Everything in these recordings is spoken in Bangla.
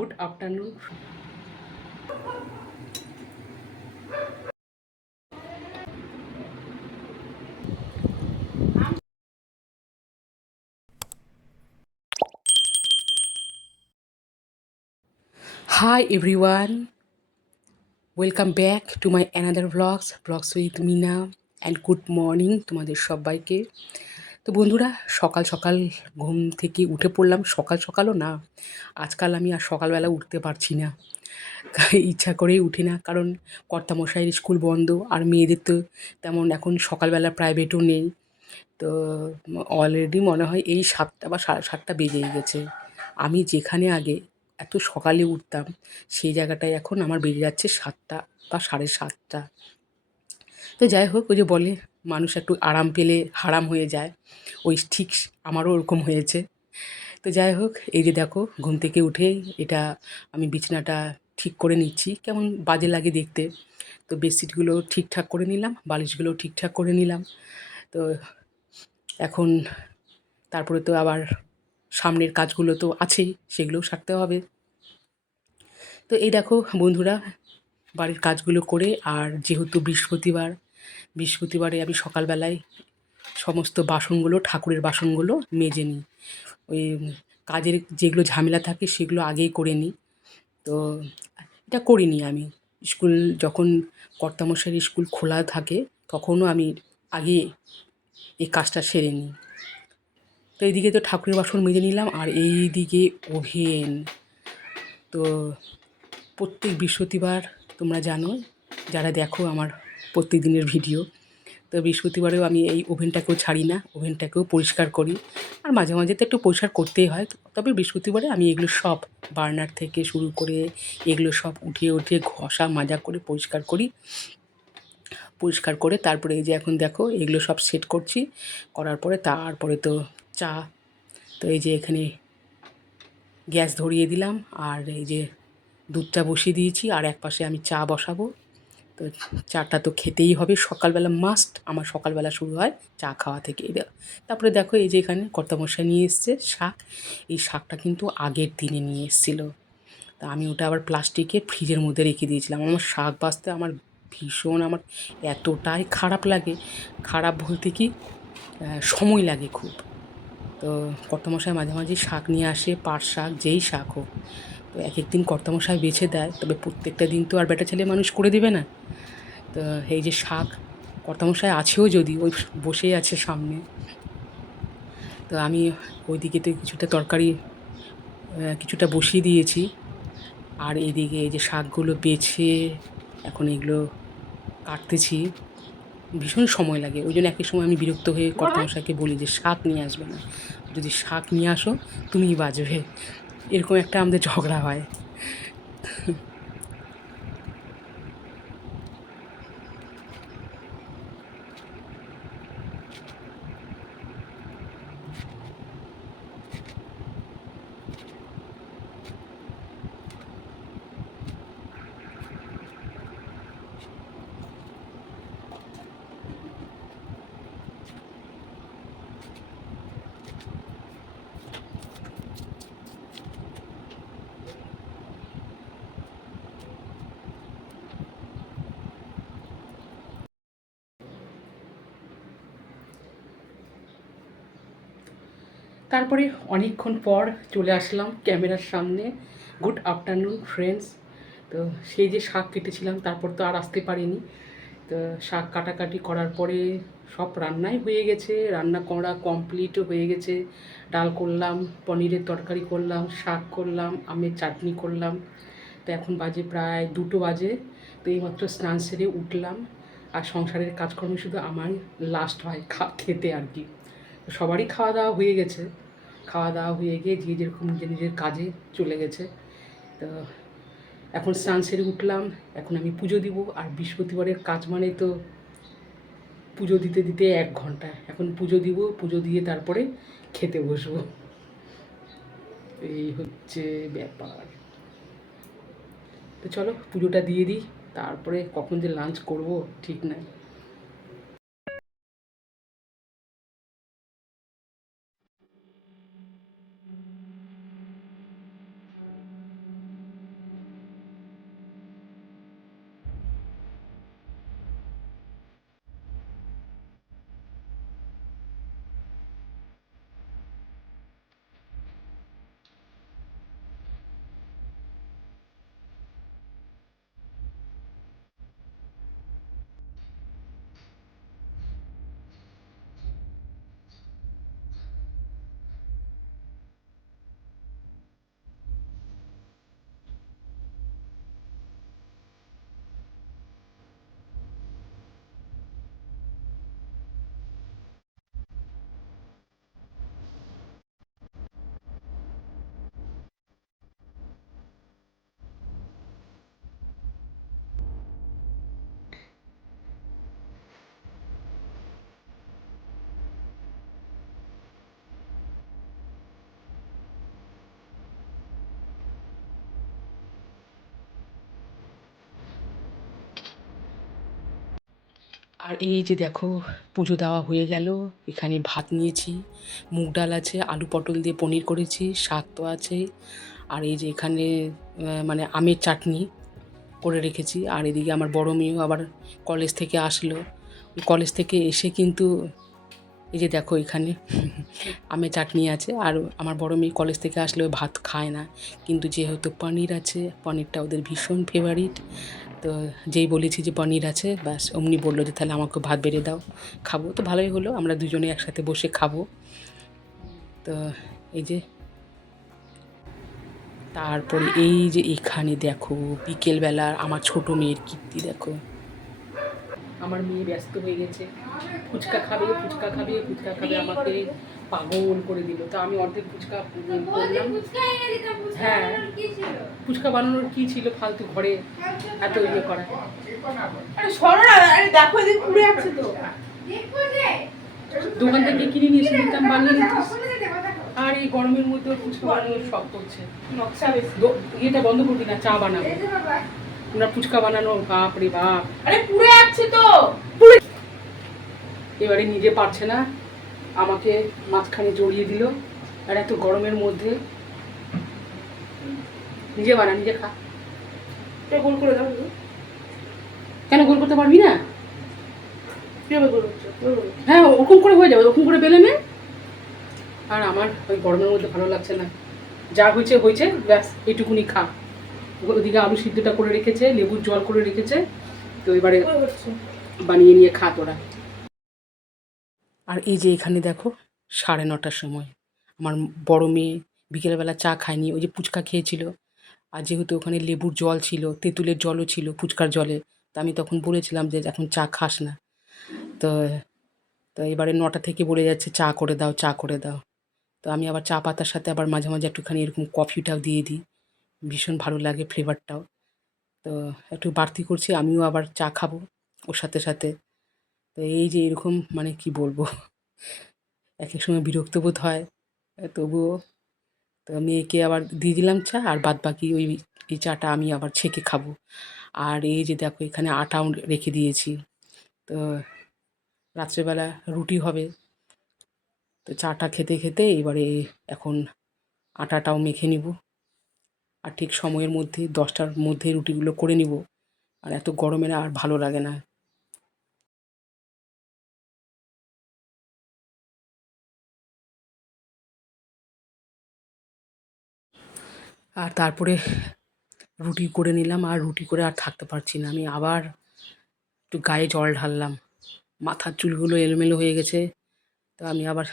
Good afternoon. Hi everyone. Welcome back to my another vlogs with Mina and good morning তোমাদের সবাইকে। তো বন্ধুরা, সকাল সকাল ঘুম থেকে উঠে পড়লাম। সকাল সকালও না, আজকাল আমি আর সকালবেলা উঠতে পারছি না। ইচ্ছা করেই উঠি না, কারণ কর্তামশাইয়ের স্কুল বন্ধ আর মেয়েদের তো তেমন এখন সকালবেলা প্রাইভেটও নেই। তো অলরেডি মনে হয় এই ৭টা বা ৭:৩০ বেজেই গেছে। আমি যেখানে আগে এত সকালে উঠতাম, সেই জায়গাটায় এখন আমার বেজে যাচ্ছে ৭টা বা ৭:৩০। তো যাই হোক, ওই যে বলে মানুষ একটু আরাম পেলে হারাম হয়ে যায়, ওই ঠিক আমারও ওরকম হয়েছে। তো যাই হোক, এই যে দেখো ঘুম থেকে উঠে এটা আমি বিছানাটা ঠিক করে নিচ্ছি, কেমন বাজে লাগে দেখতে। তো বেডশিটগুলো ঠিকঠাক করে নিলাম, বালিশগুলো ঠিকঠাক করে নিলাম। তো এখন তারপরে তো আবার সামনের কাজগুলো তো আছেই, সেগুলোও সারতে হবে। তো এই দেখো বন্ধুরা, বাড়ির কাজগুলো করে, আর যেহেতু বৃহস্পতিবারে আমি সকালবেলায় সমস্ত বাসনগুলো, ঠাকুরের বাসনগুলো মেজে নিই। ওই কাজের যেগুলো ঝামেলা থাকে সেগুলো আগেই করে নিই। তো এটা করিনি আমি। স্কুল যখন কর্তামশাইয়ের স্কুল খোলা থাকে তখনও আমি আগে এই কাজটা সেরে নিই। তো এইদিকে তো ঠাকুরের বাসন মেজে নিলাম, আর এইদিকে ওভেন। তো প্রত্যেক বৃহস্পতিবার তোমরা জানো, যারা দেখো আমার প্রত্যেক দিনের ভিডিও, তো বৃহস্পতিবারেও আমি এই ওভেনটাকেও ছাড়ি না, ওভেনটাকেও পরিষ্কার করি। আর মাঝে মাঝে তো একটু পরিষ্কার করতেই হয়। তবে বৃহস্পতিবারে আমি এগুলো সব, বার্নার থেকে শুরু করে এগুলো সব উঠিয়ে উঠিয়ে ঘষা মাজা করে পরিষ্কার করি। পরিষ্কার করে তারপরে এই যে এখন দেখো এগুলো সব সেট করছি। করার পরে তারপরে তো চা। তো এই যে এখানে গ্যাস ধরিয়ে দিলাম, আর এই যে দুধটা বসিয়ে দিয়েছি, আর এক পাশে আমি চা বসাবো। তো চাটা তো খেতেই হবে, সকালবেলা মাস্ট। আমার সকালবেলা শুরু হয় চা খাওয়া থেকে। তারপরে দেখো এই যে এখানে কর্তামশাই নিয়ে এসছে শাক। এই শাকটা কিন্তু আগের দিনে নিয়ে এসেছিলো। তা আমি ওটা আবার প্লাস্টিকে ফ্রিজের মধ্যে রেখে দিয়েছিলাম। আমার শাক বাছতে আমার ভীষণ, আমার এতটাই খারাপ লাগে। খারাপ বলতে কি, সময় লাগে খুব। তো কর্তামশাই মাঝে মাঝে শাক নিয়ে আসে, পাট শাক যেই শাক হোক। তো এক এক দিন কর্তামশাই বেছে দেয়, তবে প্রত্যেকটা দিন তো আর বেটা ছেলে মানুষ করে দেবে না। তো এই যে শাক, কর্তামশাই আছেও যদি, ওই বসেই আছে সামনে। তো আমি ওইদিকে তো কিছুটা তরকারি কিছুটা বসিয়ে দিয়েছি, আর এদিকে এই যে শাকগুলো বেছে এখন এগুলো কাটতেছি। ভীষণ সময় লাগে, ওই জন্য এক এক সময় আমি বিরক্ত হয়ে কর্তামশাইকে বলি যে শাক নিয়ে আসবে না, যদি শাক নিয়ে আসো তুমিই বাজবে। এরকম একটা আমাদের ঝগড়া হয়। তারপরে অনেকক্ষণ পর চলে আসলাম ক্যামেরার সামনে। Good afternoon friends. তো সেই যে শাক কেটেছিলাম, তারপর তো আর আসতে পারিনি। তো শাক কাটাকাটি করার পরে সব রান্নাই হয়ে গেছে, রান্না করা কমপ্লিটও হয়ে গেছে। ডাল করলাম, পনিরের তরকারি করলাম, শাক করলাম, আমের চাটনি করলাম। তো এখন বাজে প্রায় 2টো বাজে। তো এইমাত্র স্নান সেরে উঠলাম। আর সংসারের কাজকর্ম শুধু আমার লাস্ট হয় খেতে আর কি। সবারই খাওয়া দাওয়া হয়ে গেছে। খাওয়া দাওয়া হয়ে গিয়ে যে যেরকম নিজের নিজের কাজে চলে গেছে। তো এখন স্নান সেরে উঠলাম, এখন আমি পুজো দিব। আর বৃহস্পতিবারের কাজ মানে তো পুজো দিতে দিতে 1 ঘন্টা। এখন পুজো দিব, পুজো দিয়ে তারপরে খেতে বসবো। এই হচ্ছে ব্যাপার। তো চলো পুজোটা দিয়ে দিই, তারপরে কখন যে লাঞ্চ করব ঠিক নাই। আর এই যে দেখো পুজো দেওয়া হয়ে গেল। এখানে ভাত নিয়েছি, মুগ ডাল আছে, আলু পটল দিয়ে পনির করেছি, শাক তো আছে। আর এই যে এখানে মানে আমের চাটনি করে রেখেছি। আর এদিকে আমার বড় মেয়েও আবার কলেজ থেকে আসলো। কলেজ থেকে এসে কিন্তু এই যে দেখো এখানে আমের চাটনি আছে। আর আমার বড় মেয়ে কলেজ থেকে আসলে ও ভাত খায় না, কিন্তু যেহেতু পনির আছে, পনিরটা ওদের ভীষণ ফেভারিট। তো যেই বলেছি যে পনির আছে, ব্যাস অমনি বললো যে তাহলে আমাকে ভাত বেড়ে দাও, খাবো। তো ভালোই হলো, আমরা দুজনে একসাথে বসে খাবো। তো এই যে তারপরে এই যে এখানে দেখো বিকেলবেলা আমার ছোট মেয়ের কীর্তি দেখো। আমার মেয়ে ব্যস্ত হয়ে গেছে, ফুচকা খাবে ফুচকা খাবে ফুচকা খাবে, আমাকে পাগল করে দিল। তো আমি অর্ধেক ফুচকা করলাম। হ্যাঁ, ফুচকা বানানোর কি ছিল, ফালতু ঘরে এত ইয়ে করা। দেখো এদিক পুড়ে আছে তো, দোকান থেকে কিনে নিয়ে এসে দিতাম, বানিয়ে নিতিস। আর এই গরমের মধ্যে ফুচকা বানানোর শখ করছে। ইয়েটা বন্ধ করবি না, চা বানাবো আমরা, ফুচকা বানানো বাপ রে বাপ। আরে পুড়ে যাচ্ছে তো। এবারে নিজে পারছে না, আমাকে মাঝখানে জড়িয়ে দিল। আর এত গরমের মধ্যে নিজে বানা, নিজে খা। গোল করে দাও। কেন গোল করতে পারবি না? কিভাবে গোল হচ্ছে? হ্যাঁ, ওরকম করে হয়ে যাবে, ওরকম করে বেলে নে। আর আমার ওই গরমের মধ্যে ভালো লাগছে না, যা হয়েছে হয়েছে, ব্যাস এইটুকুনি খা। ওদিকে আলু সিদ্ধটা করে রেখেছে, লেবুর জল করে রেখেছে, তো এবারে বানিয়ে নিয়ে খা তোরা। আর এই যে এখানে দেখো 9:30টার সময় আমার বড় মেয়ে বিকেলবেলা চা খায়নি, ওই যে ফুচকা খেয়েছিল। আর যেহেতু ওখানে লেবুর জল ছিল, তেঁতুলের জলও ছিল ফুচকার জলে, তো আমি তখন বলেছিলাম যে এখন চা খাস না। তো তো এবারে 9টা থেকে বলে যাচ্ছে চা করে দাও, চা করে দাও। তো আমি আবার চা পাতার সাথে আবার মাঝে মাঝে একটুখানি এরকম কফিটাও দিয়ে দিই, ভীষণ ভালো লাগে ফ্লেভারটাও। তো একটু বাড়তি করছি, আমিও আবার চা খাবো ওর সাথে সাথে। তো এই যে এরকম মানে কি বলবো, এক এক সময় বিরক্ত বোধ হয়, তবুও। তো মেয়েকে আবার দিয়ে দিলাম চা, আর বাদ বাকি ওই এই চাটা আমি আবার ছেঁকে খাবো। আর এই যে দেখো এখানে আটাও রেখে দিয়েছি, তো রাত্রেবেলা রুটি হবে। তো চাটা খেতে খেতে এবারে এখন আটাটাও মেখে নিব, আর ঠিক সময়ের মধ্যে 10টার মধ্যে রুটিগুলো করে নিব। আর এত গরমে না আর ভালো লাগে না। আর তারপরে রুটি করে নিলাম, আর রুটি করে আর থাকতে পারছি না, আমি আবার একটু গায়ে জল ঢাললাম। মাথার চুলগুলো এলোমেলো হয়ে গেছে, তো আমি আবার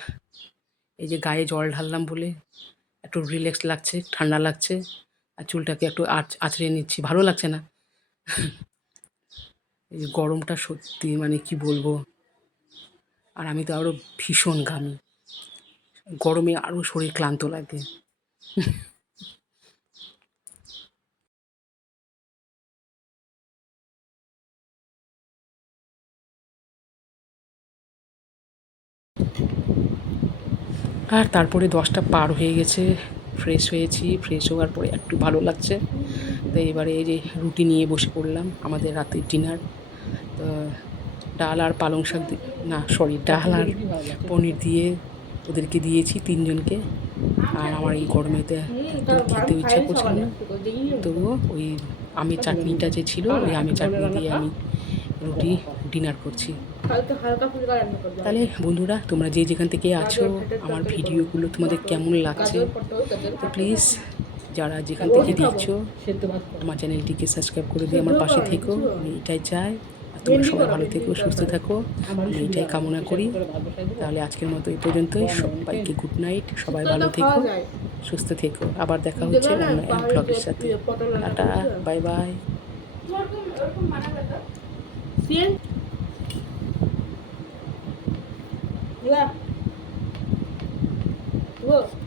এই যে গায়ে জল ঢাললাম বলে একটু রিল্যাক্স লাগছে, ঠান্ডা লাগছে। আর চুলটাকে একটু আঁচড়ে নিচ্ছি, ভালো লাগছে না। এই যে গরমটা সত্যি মানে কি বলবো। আর আমি তো আরও ভীষণ ঘামি, গরমে আরও শরীর ক্লান্ত লাগে। আর তারপরে 10টা পার হয়ে গেছে, ফ্রেশ হয়েছি, ফ্রেশ হওয়ার পরে একটু ভালো লাগছে। তো এবারে এই যে রুটি নিয়ে বসে পড়লাম আমাদের রাতের ডিনার। তো ডাল আর পালং শাক না সরি, ডাল আর পনির দিয়ে ওদেরকে দিয়েছি 3জনকে। আর আমার এই গরমেতে একদম খেতে ইচ্ছা করছিল না, তবুও ওই আমের চাটনিটা যে ছিল, ওই আমের চাটনি দিয়ে আমি রুটি ডিনার করছি। তাহলে বন্ধুরা, তোমরা যে যেখান থেকে আছো, আমার ভিডিওগুলো তোমাদের কেমন লাগছে, তো প্লিজ যারা যেখান থেকে দেখছো আমার চ্যানেলটিকে সাবস্ক্রাইব করে দিয়ে আমার পাশে থেকো, আমি এটাই চাই। আর তোমরা সবাই ভালো থেকো, সুস্থ থাকো, আমি এটাই কামনা করি। তাহলে আজকের মতো এই পর্যন্তই, সবাইকে গুড নাইট, সবাই ভালো থেকো, সুস্থ থেকো। আবার দেখা হচ্ছে অন্য এক ব্লগের সাথে। Tata, bye bye. Yeah. Look.